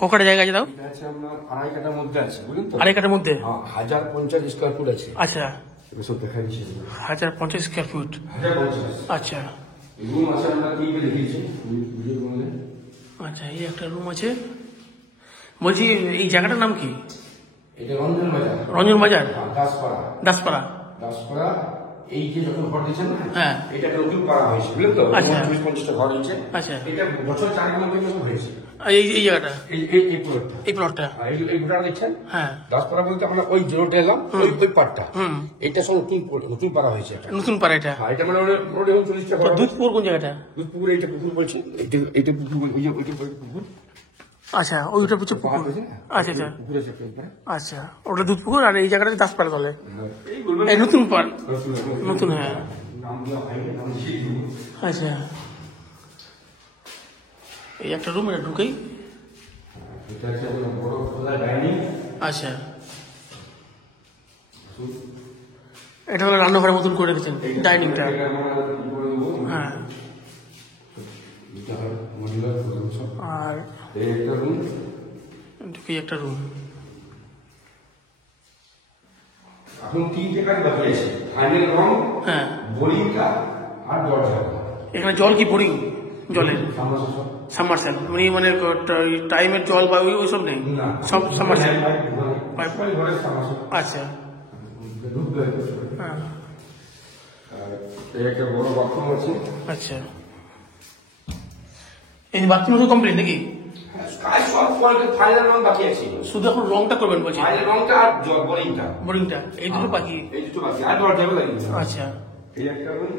ককাটা জায়গা আছে তাও? এটা আছে আপনার 2.5 কাঠার মধ্যে আছে, বুঝলেন তো? 2.5 কাঠার মধ্যে? 1050 স্কোয়ার ফুট আছে। আচ্ছা, এবার সব দেখা দিচ্ছি। 1050 স্কোয়ার ফুট। 1050। আচ্ছা রুম আছে আমরা টিভি দেখিয়েছি ভিডিও বলে। আচ্ছা, এই একটা রুম আছে। বলছি এই জায়গাটার নাম কি? এটা রঞ্জন বাজার। রঞ্জন বাজার, দাসপাড়া। দাসপাড়া। দাসপাড়া এই যে যখন ঘর দিয়েছেন না, হ্যাঁ, এটা নতুন পাড়া হয়েছে, বুঝলেন তো? আচ্ছা। 40-50টা ঘর হয়েছে। আচ্ছা, এটা বছর 4 মধ্যে সব হয়েছে। এই জায়গাটা, এই প্লটটা, এই প্লটটা, এই ঘরটা দেখছেন? হ্যাঁ। দাসপাড়া বলতে আমরা ওই যে রোডে এলাম, ওই পাড়টা, এটা সব নতুন পাড়া হয়েছে। নতুন পাড়া এটা? এটা মানে রোডে 40টা ঘর। দুধপুর কোন জায়গাটা? দুধপুর, এইটা পুকুর বলছি, এইটা পুকুর, ওই যে পুকুর। আচ্ছা, ওইটা হচ্ছে পুকুর। আচ্ছা আচ্ছা পুকুর আছে আচ্ছা, ওটা দুধ পুকুর, আর এই জায়গাটা দাসপাড়া তলে। এই নতুন পাড়, নতুন, হ্যাঁ। আচ্ছা, এই একটা রুম, এটা ঢুকেই। আচ্ছা, এটা হলো রান্নাঘরের মতন করে রেখেছেন ডাইনিংটা। হ্যাঁ, আর ঢুকেই একটা রুম। এখন 3টে কাজ বাকি আছে, ফাইনাল রং, হ্যাঁ, বোরিংটা আর দরজা। এখানে জল কি বোরিং জলের? সাবমার্সেল মানে টাইমের জল বা ওই সব নেই, সব সাবমার্সেল। আচ্ছা, হ্যাঁ, একটা বড় বাথরুম আছে। আচ্ছা, এই বাথরুম তো কমপ্লিট নাকি? কাজ সব ফাইনাল রং বাকি আছে, শুধু এখন রংটা করবেন বলছি? ফাইনাল রংটা আর বোরিংটা। বোরিংটা, এই দুটো বাকি? এই দুটো বাকি, আর দরজাও লাগিয়েছে। আচ্ছা, এই একটা রুম,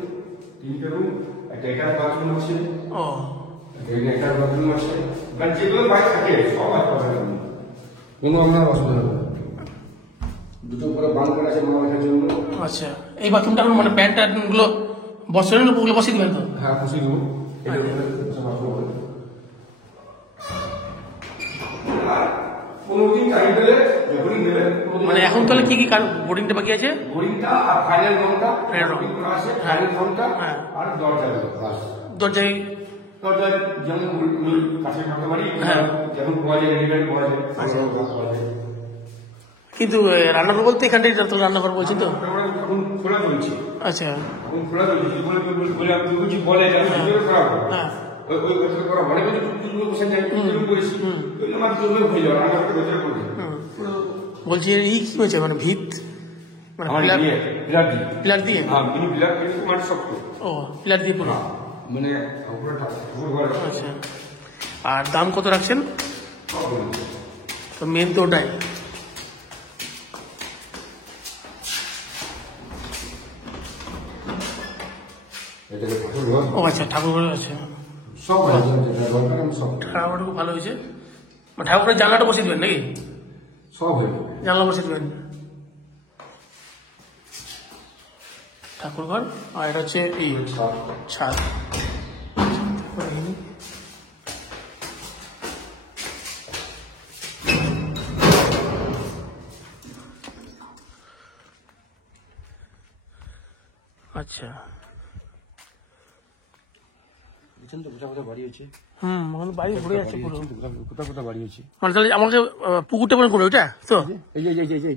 3টে রুম, একটা এখানে বাথরুম আছে, ও একটা বাথরুম আছে, মানে যেগুলো বাইরে থাকে সব আছে, কোনো আপনার অসুবিধা নেই। দুটো করে বান করা আছে মামা রাখার জন্য। আচ্ছা, এই বাথরুমটা এখন মানে প্যান্ট গুলো বসেন, ওগুলো বসিয়ে দিবেন তো? হ্যাঁ, খুশি দেবো। কোনোদিন টাইম পেলে বোরিং দেবেন। মানে এখন তাহলে কি কি বোরিংটা বাকি আছে? বোরিংটা আর ফাইনাল রংটা, ফাইনাল রং আছে, ফাইনাল রংটা আর দরজাগুলো। দরজায় যেমন কাছে থাকতে পারি, হ্যাঁ, যেমন পাওয়া যায়, রেডিমেড পাওয়া যায়, পাওয়া যায়। কিন্তু রান্নাঘর বলতে এখানটাই তো রান্নাঘর বলছি তো? এখন খোলা চলছে। আচ্ছা, এখন খোলা চলছে, বলে আপনি বলছি বলে খোলা হবে। হ্যাঁ, ওই করা বলে বসে যায়, করেছি আমার জন্য হয়ে যাবে, আমার ভেতরে করে। বলছি এই কি হয়েছে, মানে ভিত মানে পিলার দিয়ে? হ্যাঁ, পিলার মানে শক্ত। ও, পিলার দিয়ে পুরো মানে আচ্ছা। আর দাম কত রাখছেন? তো মেন তো ওটাই। ও আচ্ছা, ঠাকুর আছে সব, ঠাকুরটা খুব ভালো হয়েছে। ঠাকুরের জানলাটা বসিয়ে দেবেন নাকি? সব হয়ে যাবে, জানলা বসিয়ে দেবেন। ঠাকুর ঘর, আর এটা হচ্ছে এই ছাদ। আচ্ছা, বাড়ি হয়েছে। বাড়ি ঘুরে যাচ্ছে পুরো, কোথাও বাড়ি হয়েছে। মানে তাহলে আমাকে পুকুরটা মনে করো ওইটা তো?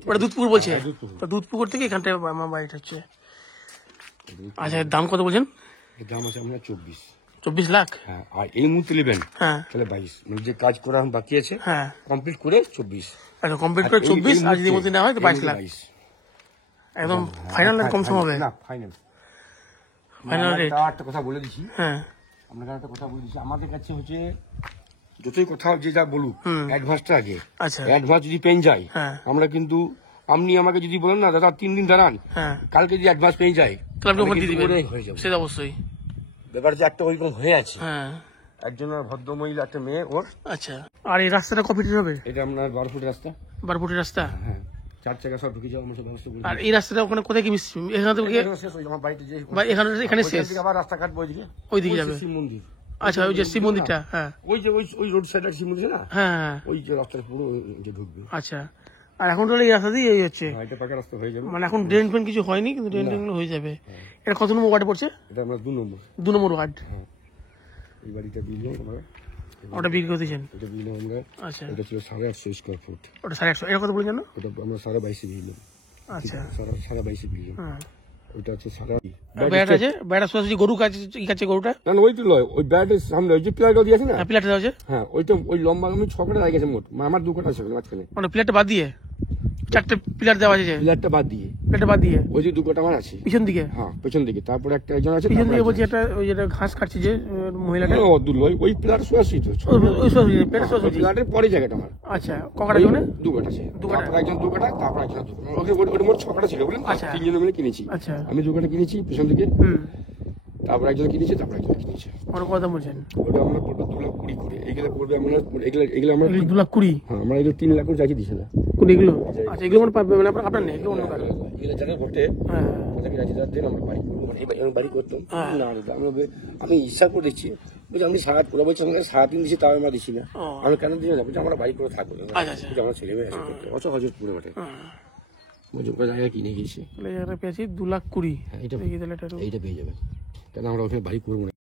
ওটা দুধ পুকুর বলছে? তো দুধ পুকুর থেকে এখানটায় আমার বাড়িটা হচ্ছে। আচ্ছা, দাম কত বলছেন? দাম আছে আপনার 24 লাখ। হ্যাঁ, আর এই মুহূর্তে নেবেন হ্যাঁ তাহলে 22, মানে যে কাজ করা বাকি আছে হ্যাঁ কমপ্লিট করে 24। আচ্ছা, কমপ্লিট করে 24, আর যদি মধ্যে না হয় তো 22 লাখ। একদম ফাইনাল না কম সম হবে? না, ফাইনাল রেট। একটা কথা বলে দিচ্ছি, হ্যাঁ, আপনাকে একটা কথা বলে দিচ্ছি, আমাদের কাছে হচ্ছে যতই কোথাও যে যা বলুক, অ্যাডভান্সটা আগে। আচ্ছা, অ্যাডভান্স যদি পেয়ে যায়, হ্যাঁ, আমরা কিন্তু আপনি আমাকে যদি বলেন না দাদা 3 দিন দাঁড়ান, হ্যাঁ, কালকে যদি অ্যাডভান্স পেয়ে যায় তাহলে আপনি দিয়ে দিবেন, হয়ে যাবে। সেটা অবশ্যই। ব্যাপার যে একটা ওইরকম হয়ে আছে, হ্যাঁ, একজন ভদ্র মহিলা, একটা মেয়ে ওর। আচ্ছা, আর এই রাস্তাটা কত ফিট হবে? এটা আপনার 12 ফুট রাস্তা। 12 ফুটের রাস্তা? হ্যাঁ, 4 চাকা সব ঢুকে যাওয়া সব ব্যবস্থা করে। আর এই রাস্তাটা ওখানে কোথায় কি এখান থেকে শেষ হয়ে আমার বাড়িতে যে এখানে শেষ, আবার রাস্তা কাটবো ওইদিকে যাবে শিব মন্দির। আচ্ছা, ওই যে শিব মন্দিরটা, হ্যাঁ, ওই যে ওই রোড সাইড শিব মন্দির না, হ্যাঁ হ্যাঁ, ওই যে রাস্তাটা পুরো যে ঢুকবে। আচ্ছা, আর এখন তাহলে এই রাস্তা দিয়ে এই হচ্ছে, এটা পাকা রাস্তা হয়ে যাবে, মানে এখন ড্রেন ফেন কিছু হয়নি, কিন্তু ড্রেন টেন হয়ে যাবে। এটা কত নম্বর ওয়ার্ডে পড়ছে? এটা আমরা 2 নম্বর। 2 নম্বর ওয়ার্ড। এই বাড়িটা বিল্ডিং ওটা বিক্রি করে দিয়েছেন? এটা দিলাম আমরা। আচ্ছা, এটা ছিল 850 স্কোয়ার ফুট। ওটা 150, এর কথা বলে জানো? ওটা আমরা 22.5 দিলাম। আচ্ছা, 22.5 দিলাম। হ্যাঁ। ওটা হচ্ছে ব্যাট আছে, ব্যাট সোজাসুজি গরু কাছে ই কাছে গরুটা? না ওই তো লয়, ওই ব্যাটের সামনে ওই যে প্লেয়ারটা দিয়ে আছে না, প্লেটটা আছে, হ্যাঁ ওইটা ওই লম্বা আমি 6 কাটা লাগে গেছে মোট, আমার 2 কাটা আছে মাঝখানে। মানে প্লেটটা বাদ দিয়ে 4টে প্লেট দেওয়া আছে? প্লেয়ারটা বাদ দিয়ে, প্লেটটা বাদ দিয়ে ওই যে 2 কাটা আমার আছে পিছন দিকে? হ্যাঁ পেছন দিকে। তারপরে একটা একজন আছে পিছন দিকে বলছি, একটা ওই যেটা ঘাস কাটছে যে মহিলাটা, ওই প্লেয়ার সোয়াশি তো ওই সোজাসুজি প্লেট সোজাসুজি। প্লেয়ারের পরে জায়গাটা আমার। আচ্ছা, ককাটা জন্য 2 কাটা আছে, 2 কাটা? তারপর একজন 2 কাটা, তারপর একজন 2 কাটা, ওকে ওটা মোট 6 কাটা ছিল বুঝলেন। আচ্ছা। 3 জন মিলে কিনেছি। আচ্ছা, আমি 2 কাটা কিনেছি পেছন দিকে, তারপর একজন কিনেছে, তারপর একজন কিনেছে। ওটা কত বলছেন? ওটা আমরা পড়বে 2,20,000 করে। এগুলো পড়বে আমরা, এগুলো আমরা 2,20,000? হ্যাঁ আমরা এগুলো 3 লাখ করে চাইছি দিছে না। কোন এগুলো? আচ্ছা, এগুলো মানে পাবে, মানে আপনার নেই, এগুলো অন্য কারো? এগুলো জায়গা করতে হ্যাঁ, ওটাকে রাজি যার দিন আমরা বাড়ি করবো, আমি বাড়ি করতাম না দাদা, আমি ইচ্ছা করে দিচ্ছি, বলছি আমি সারা পুরো বলছি আমাকে 7 দিন দিচ্ছি, তাও আমরা দিচ্ছি না। আমি কেন দিচ্ছি না, বলছি আমরা বাড়ি করে থাকবো, আমার ছেলে মেয়ে আছে অত হজর পুরো মাঠে মজুর জায়গা কিনে গিয়েছি। পেয়েছি 2,20,000। এইটা পেয়ে যাবে, কেন আমরা ওখানে বাড়ি করবো না।